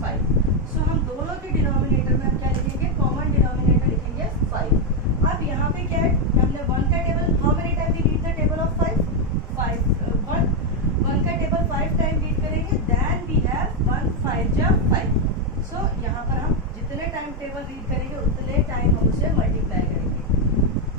5. सो हम दोनों के डिनोमिनेटर में हम क्या लिखेंगे, कॉमन डिनोमिनेटर लिखेंगे 5. अब यहाँ पे क्या है, हमने 1 का table, how many time we read the table of 5, 1 का टेबल 5 टाइम रीड करेंगे, देन वी हैव 1 5 जा 5. सो यहाँ पर हम जितने टाइम टेबल रीड करेंगे उतने टाइम हम उसे मल्टीप्लाई करेंगे.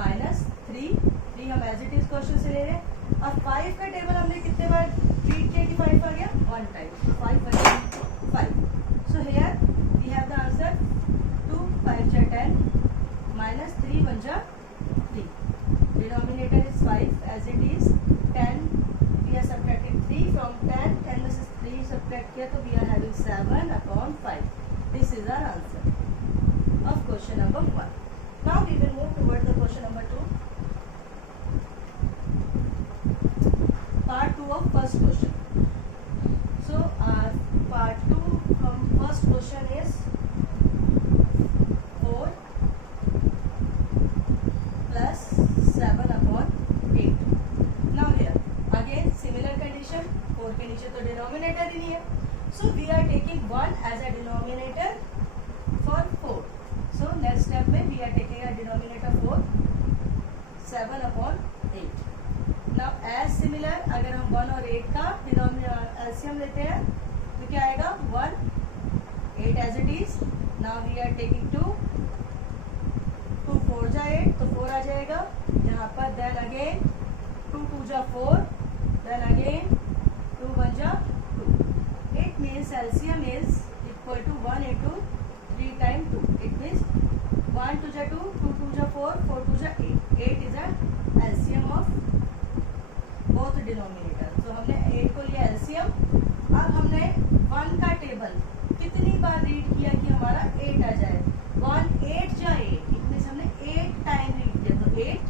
-3 हम एज इट इज क्वेश्चन से ले रहे हैं. अब 5 का टेबल हमने कितने बार रीड किया कि 5 आ गया, 1 टाइम. तो 5 बचा 5. So here we have the answer 2 5 जा 10 -3 1 जा 3. Denominator is 5 as it is. 10 we are subtracting 3 from 10 में से 3 subtract किया तो we are having 7 upon 5. This is our answer of question number 1. Now we will move toward the question number 2. Part 2 of first question. So part 2 from first question is 4 plus 7 upon 8. Now here again similar condition. 4 के नीचे तो denominator ही नहीं है. So we are taking 1 as a denominator for 4. So next step में we are taking a denominator for 7 upon 8. Now as similar अगर हम 1 और 8 का एलसीएम लेते हैं तो क्या आएगा, 1 8 as it is. Now we are taking 2 4 जा 8 तो 4 आ जाएगा यहाँ पर. then again 2 2 जा 4, then again 2 1 जा 2. It means LCM is equal to 1 into 3 times 2. It means 1 2 जा 2, 2 2 जा 4, 4 2 जा 8. 8 is a LCM of both denominator. तो हमने 8 को लिया LCM. अब हमने 1 का टेबल कितनी बार रीड किया कि हमारा 8 आ जाए, 1 8 जा 8. इट मीन्स हमने 8 टाइम रीड किया तो 8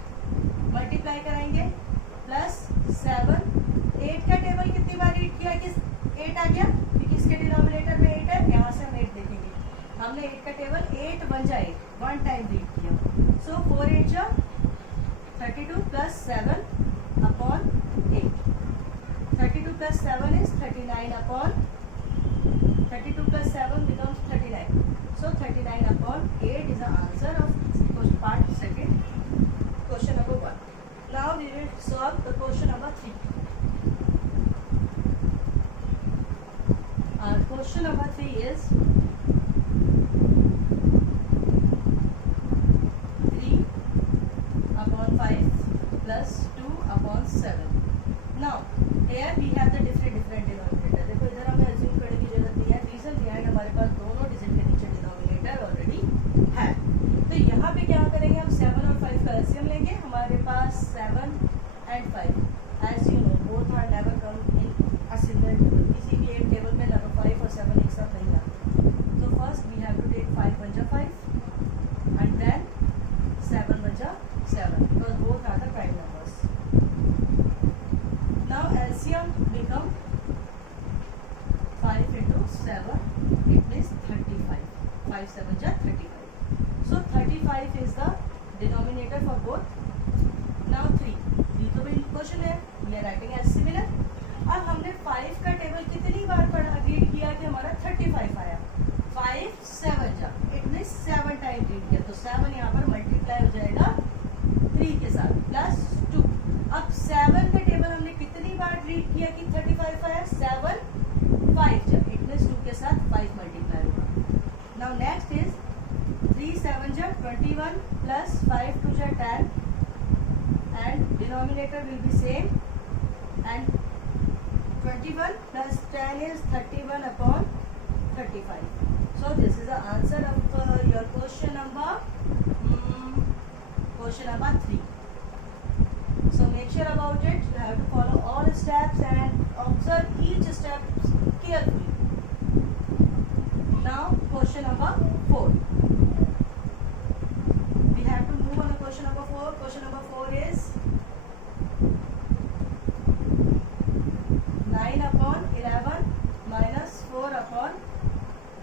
मल्टीप्लाई कराएंगे प्लस 7. 8 का टेबल कितनी बार रीड किया कि 8 आ गया, क्योंकि इसके डिनोमिनेटर में 8 है. यहाँ से हम 8 देखेंगे. हमने 8 का टेबल 8 1 जा 8 1 टाइम रीड किया. सो 4 8 जा 32 plus 7 upon 8. 32 plus 7 is 39 upon 32 plus 7 becomes 39. So 39 upon 8 is the answer of part second, question number 1. Now we will solve the question number 3. Our question number 3 is 3 upon 5 plus 2 upon 7. Now here we have the different denominator. देखो इधर हमें assume करने की जरूरत नहीं है. Reason behind हमारे पास दोनों डिजिट के नीचे डिनोमिनेटर ऑलरेडी है. तो यहाँ पे क्या करेंगे, हम 7 और 5 का एलसीएम लेंगे. हमारे पास 7 and 5 as you know both are never come in a single table. किसी भी एक टेबल में नंबर 5 और 7 एक साथ नहीं आते. तो first we have to take 5 1 जा 5 and then 7 1 जा 7 because both are the prime numbers. Now LCM become 5 into 7. It means 35. 5 7 जा 35. So 35 is the denominator for both. Now 3. 3 तो भी क्वेश्चन है. We are writing as similar. अब हमने 5 का table कितनी बार पढ़ा रीड किया कि हमारा 35 आया. 5 7 जा. It means 7 टाइम रीड किया तो 7 यहाँ पर मल्टीप्लाई हो जाएगा 3 के साथ प्लस 2. अब 7 का टेबल हमने कितनी बार रीड किया कि 35 आया, 7 5 जब. इट मीन्स 2 के साथ 5 मल्टीप्लाई होगा. नाउ नेक्स्ट इज 3 7 जा 21 प्लस 5 2 जा 10 and denominator will be same and 21 plus 10 is 31 upon 35. So this is the answer of your question number 3. So make sure about it. You have to follow all steps and observe each step carefully. Now question number 4. We have to move on to question number 4. Question number 4 is 9 upon 11 minus 4 upon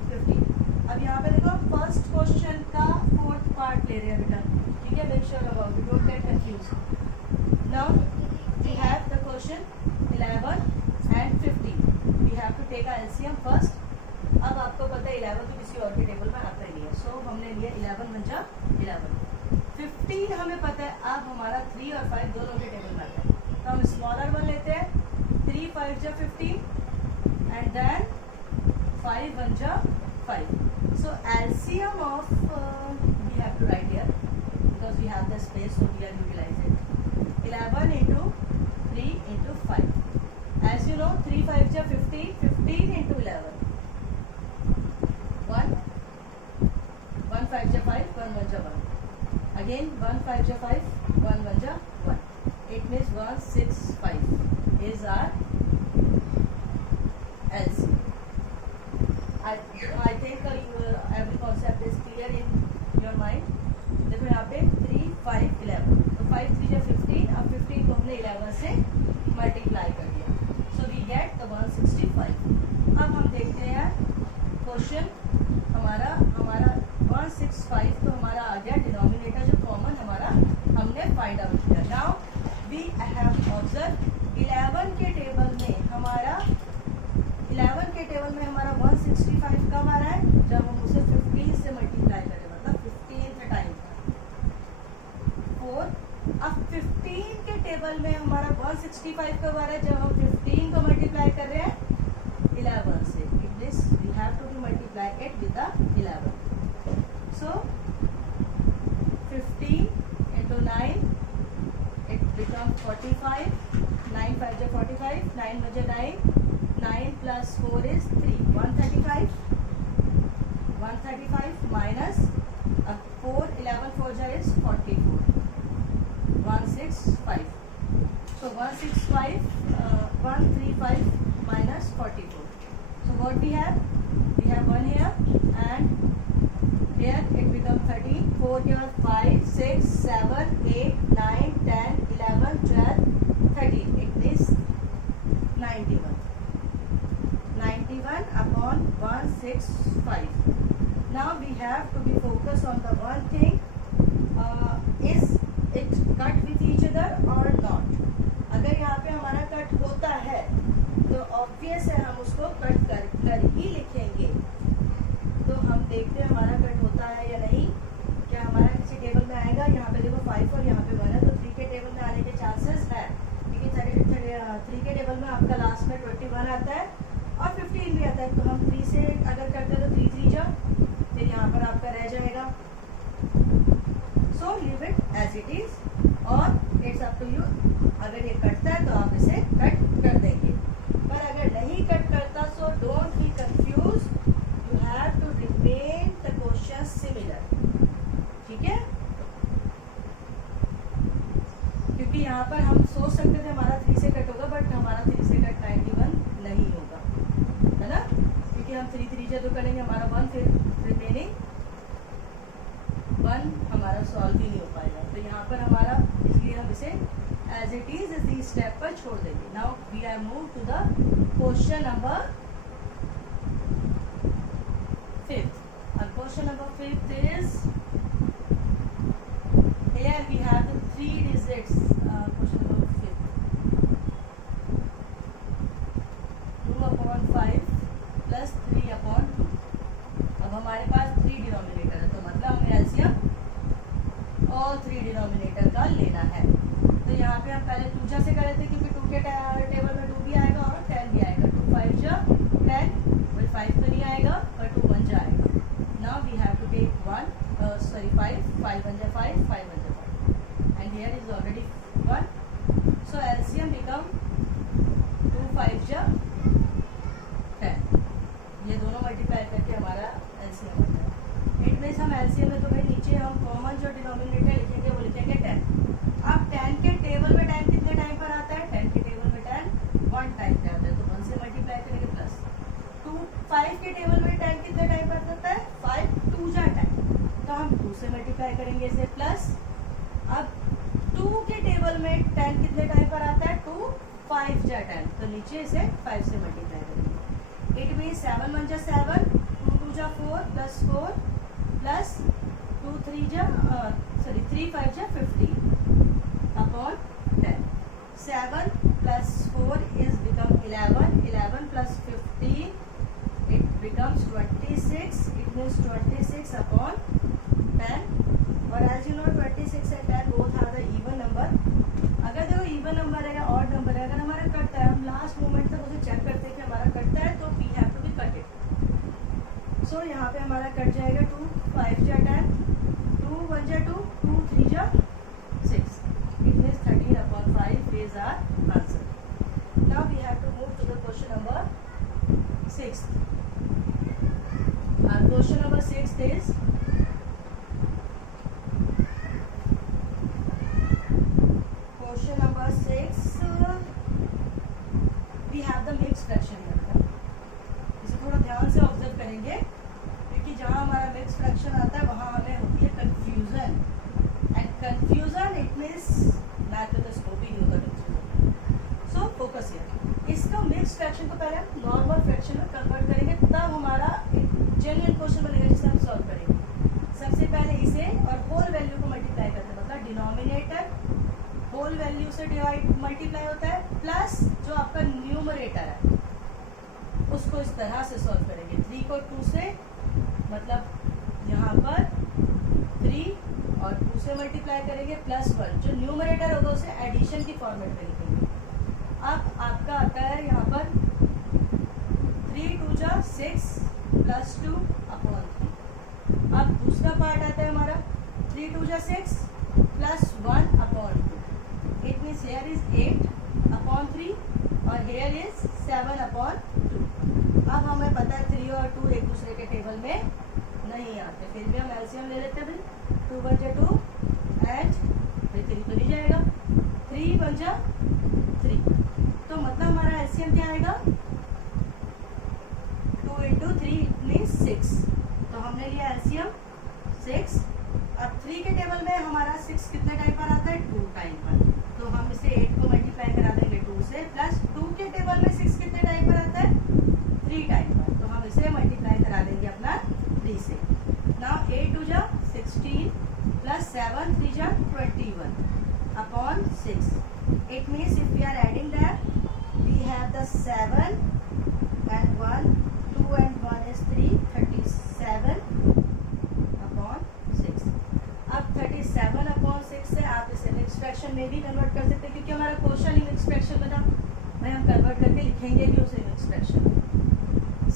15. अब यहाँ पे देखो first question का 4th part ले रहे हैं बेटा. ठीक है, make sure about it. Don't get confused. Now we have the question 11 and 15. We have to take a LCM first. अब आपको पता है 11 तो किसी और के टेबल में आता ही नहीं है, सो हमने लिया 11 बन जा 11। 15 हमें पता है, अब हमारा 3 और 5 दोनों के टेबल में आता है, तो हम स्मॉलर वन लेते हैं, 3 5 जा 15 एंड देन 5 1 जा 5। So LCM of we have to write here because we have the space, so we are utilizing 11 into 3 into 5. As you know, 3 5 ja 15, 15 into 11, 1 1 5 ja 5, 1 1 ja 1, again 1 5 ja 5, 1 1 ja 1. It means 1 6 5 is our LCM. I think every concept is clear in your mind. देखो यहाँ पे 3 5 11, तो 5 3 जा 15, अब 15 को हमने 11 से multiply कर दिया, सो वी गेट द 165। अब हम देखते हैं क्वेश्चन हमारा 165, तो हमारा आ गया डिनोमिनेटर जो कॉमन हमारा हमने फाइंड आउट किया। नाउ वी हैव ऑब्जर्व 11 के टेबल में हमारा 165 कब आ रहा है, जब हम उसे 15 से मल्टीप्लाई करें, मतलब 15th टाइम 4। अब 15 के टेबल में हमारा 165 कब आ रहा है, जब हम 15 को मल्टीप्लाई कर रहे हैं 11 से। It means we have to multiply it with the 11, so 15 into 9 it becomes 45, 9 5 ja 45, 9 1 ja 9, 9 plus 4 is 3, 135, 135 minus 4, 11 4 ja is 44, 165, so 165, 135 minus 44, so what we have 1 here and here it becomes 13, 4 here 5 6 7 8 9 10 11 12 13, it is 91 upon 165. Now we have to be focused on the one thing, is it cut with each other or not. अगर यहाँ पे हमारा cut होता है तो obvious है हम उसको कट कर ही लिखेंगे। तो हम देखते हैं हमारा कट होता है या नहीं, क्या हमारा किसी टेबल में आएगा। यहाँ पे देखो 5 और यहाँ पे 1 है, तो 3 के टेबल में आने के चांसेस है, क्योंकि 3 के टेबल में आपका लास्ट में 21 आता है और 15 भी आता है, तो हम 3 से अगर करते हैं तो 3 3 जा, फिर यहाँ पर आपका रह जाएगा। So leave it as it is और इट्स अप टू यू, अगर ये कटता है तो आप इसे कट कर देंगे, पर अगर नहीं कट करता so don't be confuse, you have to remain the question similar, ठीक है। क्योंकि यहाँ पर हम सोच सकते थे हमारा 3 से कट होगा, बट हमारा 3 से कट 91 नहीं होगा, है ना, क्योंकि हम 3 3 से तो करेंगे हमारा 1, फिर रिमेनिंग 1 हमारा सॉल्व ही नहीं हो पाएगा। तो यहाँ पर हमारा, इसलिए हम इसे एज इट इज इसी स्टेप पर छोड़ देंगे। Now we are move to the question number 5th। और question number 5th is, here we have the 3 digits, question number 5th, 2/5 plus 3/2। अब हमारे पास 3 डिनोमिनेटर है, तो मतलब हमें एलसीएम ऑल 3 डिनोमिनेटर का लेना है। तो यहाँ पे हम पहले 2 जा से कर रहे थे, क्योंकि 2 के टेबल में 2 भी आएगा और 10 भी आएगा, 2 5 जा 10, बट 5 तो नहीं आएगा, पर 2 1 जा आएगा। Now we have to take 5 1 जा 5, 5 1 जा 5, and here is already 1, so LCM become 2 5 जा 10, ये दोनों मल्टीप्लाई करके हमारा LCM होता है। इट मीन्स हम LCM में तो भाई नीचे हम कॉमन जो डिनोमिनेटर लिखेंगे वो लिखेंगे 10। अब 10 के टेबल में 10 कितने टाइम पर आता है, 10 के टेबल में 10 1 टाइम पे आता है, तो 1 से मल्टीप्लाई करेंगे प्लस 2। 5 के टेबल में 10 कितने टाइम पर आता है, 5 2 जा टाइम, तो हम 2 से मल्टीप्लाई करेंगे इसे प्लस। अब 2 के टेबल में 10 कितने टाइम पर आता है, 2 5 जा 10, तो नीचे इसे 5 से मल्टीप्लाई करेंगे। इट मीन 7 1 जा 7, 2 2 जा 4 प्लस 4 प्लस 2 3 जा 3 5 जा 15 upon 10। 7 plus 4 is become 11, 11 plus 15 it becomes means 26 upon 10. और as you know 26 and 10 both are the even number. अगर देखो इवन नंबर है या ऑड नंबर है, अगर हमारा कटता है, हम लास्ट मोमेंट तक उसे चेक करते हैं कि हमारा कटता है, तो we have to be cut it. So यहाँ पे हमारा कट जाएगा 2 5 जा 10, 2 1 जा 2, 2 3 जा 6. It means 13 upon 5 is our answer. Now we have to move to the question number 6. Our question number 6 is question number 6. We have the mixed fraction here. इसे थोड़ा ध्यान से ऑब्जर्व करेंगे, क्योंकि जहाँ हमारा मिक्स फ्रैक्शन आता है वहाँ हमें होती है confusion. And confusion it means math में तो स्कोप ही नहीं होता कंफ्यूजन. So focus here. इसका मिक्स फ्रैक्शन को पहले हम नॉर्मल फ्रैक्शन में कन्वर्ट करेंगे, तब हमारा एक जेन्युइन क्वेश्चन बनेगा जिसे हम सॉल्व करेंगे. सबसे पहले इसे और होल वैल्यू को मल्टीप्लाई करते हैं, मतलब डिनोमिनेटर होल वैल्यू से डिवाइड मल्टीप्लाई होता है, प्लस जो आपका न्यूमरेटर है उसको इस तरह से सॉल्व करेंगे. 3 को 2 से, मतलब यहाँ पर 3 और 2 से मल्टीप्लाई करेंगे, प्लस 1 जो न्यूमरेटर होगा उसे एडिशन की फॉर्मेट में लिखेंगे. अब आपका आता है यहाँ पर 3 2 जा 6 प्लस 2 अपॉन 3. अब दूसरा पार्ट आता है हमारा 3 2 जा 6 plus 1 upon 2. It means here is 8 upon 3 और हेयर इज 7 अपॉन 2. अब हमें पता है 3 और 2 एक दूसरे के टेबल में नहीं आते, फिर भी हम एलसीएम ले लेते हैं. भाई 2 1 जा 2 एंड फिर 3 तो नहीं जाएगा, 3 1 जा 3. तो मतलब हमारा एलसीएम क्या आएगा 2 इंटू 3 इट मीन्स 6. तो हमने लिया एलसीएम 6. अब 3 के टेबल में हमारा 6 कितने टाइम पर आता है 2 टाइम पर, तो हम इसे 8 को मल्टीप्लाई करा देंगे 2 से, प्लस 2 के टेबल में 6 कितने टाइम पर आता है 3 टाइम पर, तो हम इसे मल्टीप्लाई करा देंगे अपना 3 से. नाउ 8 2 जा 16 प्लस 7 3 जा 21 upon 6. It means if we are adding that we have the 7 and 1 2 and 1 is 3 37 upon 6. अब 37 अपॉन 6 से आप इसे मिक्स फ्रैक्शन में भी कन्वर्ट कर सकते हैं, क्योंकि हमारा क्वेश्चन ही मिक्स फ्रैक्शन में था. भाई हम कन्वर्ट करके लिखेंगे भी उसे मिक्स फ्रैक्शन.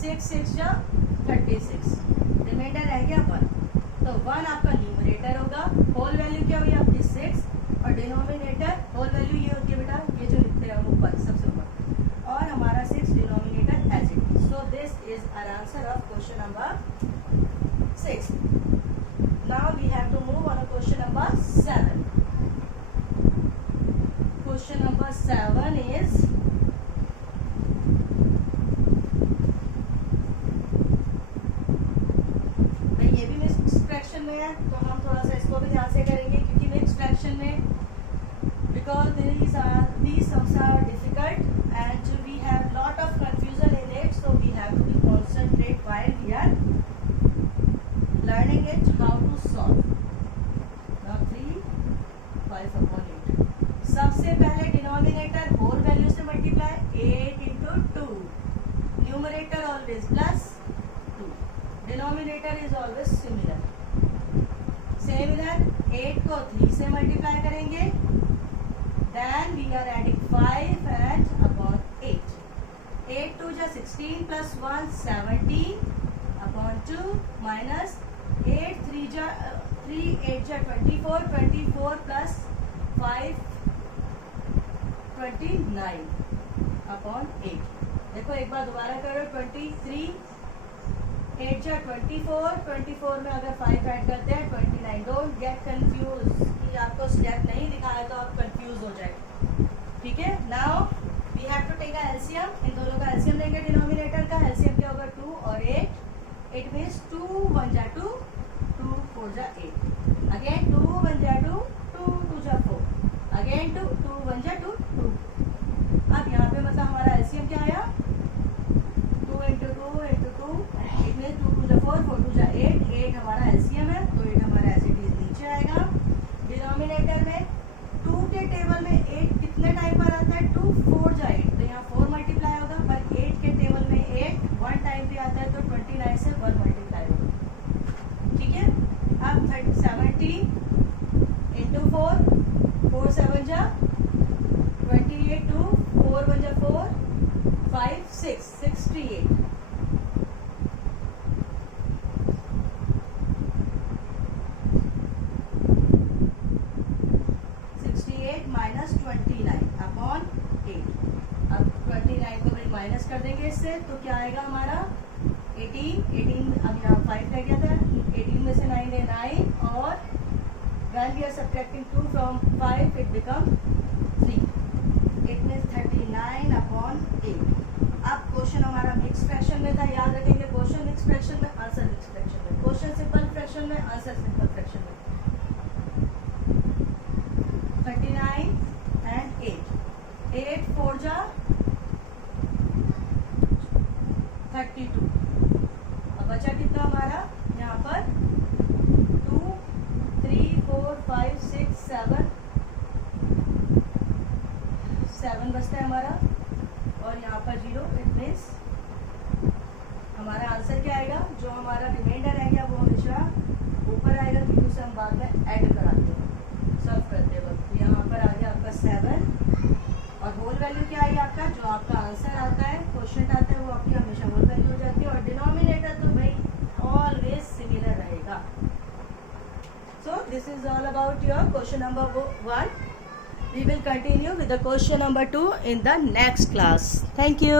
6 6 जा 36, रिमाइंडर रह गया 1. तो 1 आपका न्यूमरेटर होगा, होल वैल्यू क्या हुई आपकी 6, और डिनोमिनेटर होल वैल्यू ये होती है बेटा, ये जो लिखते हैं ऊपर सबसे ऊपर, और हमारा 6 denominator as it is. So this is our answer of question number 6. Now we have to move on question number 7. Question number 7 is ये भी मिक्स फ्रैक्शन में है, तो हम थोड़ा सा इसको भी ध्यान से करेंगे, क्योंकि मिक्स फ्रैक्शन में because these sums are difficult and we have lot of confusion in it, so we have to be concentrate while we are learning it how to solve. Now 3 5 upon 8. सबसे पहले denominator whole value से multiply 8 into 2. Numerator always plus 2. Denominator is always similar. Same इधर 8 को 3 से multiply करेंगे, then we are adding 5 and upon 8. 8 2 जा 16 plus 1 17 upon 2 minus 8 3 जा 3 8 जा 24 24 प्लस 5 29 अपॉन 8. देखो एक बार दोबारा करो, 23 8 जा 24 24 में अगर 5 ऐड करते हैं 29. डोंट गेट कंफ्यूज कि आपको स्टेप नहीं दिखाया तो आप कंफ्यूज हो जाए. ठीक है. Now we have to take a LCM. इन दोनों का एलसीएम लेंगे. डिनोमिनेटर का एलसीएम क्या होगा 2 और 8. इट मीन्स 2 1 जा 2 2 4 जा 8. अगेन 2 1 जा 2 2 2 जा 4. अगेन 2 2 1 जा 2 2. अब यहाँ पे मतलब हमारा एलसीएम क्या आया 2 इंटू 2 इंटू 2. इट मीन्स 2 2 जा 4 4 2 जा 8. 8 हमारा एलसीएम है, तो 8 हमारा एज इट इज नीचे आएगा. डिनोमिनेटर में 2 के टेबल में 8 कितने टाइम पर आता है 2 4 जा 8, तो यहाँ 4 मल्टीप्लाई होगा. पर 8 के टेबल में 8 1 टाइम पे आता है, तो 29 से 1 मल्टीप्लाई होगा. 70 into 4, 4 7 जा 28 to 4 1 जा 4, 5 6, 68. 68 minus 29 upon 8. अब 29 को भाई माइनस कर देंगे इससे, तो क्या आएगा हमारा 18, अब यहाँ 5 रह गया था, 18 में से 9 है 9, और when we are subtracting 2 from 5 it becomes 3. It means 39 upon 8. अब क्वेश्चन हमारा मिक्स फ्रैक्शन में था, याद रखेंगे क्वेश्चन मिक्स फ्रैक्शन में, आंसर मिक्स फ्रैक्शन में, क्वेश्चन सिंपल फ्रैक्शन में, आंसर सिंपल फ्रैक्शन में. 39 and 8, 8 4 जा 32. अब बचा कितना हमारा यहाँ पर 2 3 4 5 6 7 बचता है हमारा, और यहाँ पर 0. इट मीन्स हमारा आंसर क्या आएगा, जो हमारा रिमाइंडर आएगा वो हमेशा ऊपर आएगा, क्योंकि उसे हम बाद में ऐड कराते हैं सॉल्व करते वक्त. यहाँ पर आ गया आपका 7, और होल वैल्यू क्या आएगी आपका, जो आपका आंसर आता है, क्वेश्चन आता है, वो आपकी हमेशा होल वैल्यू हो जाती है, और डिनोमिनेटर तो भाई ऑलवेज सिमिलर रहेगा. सो this is all about your question number 1. We will continue with the question number 2 in the next class. Thank you.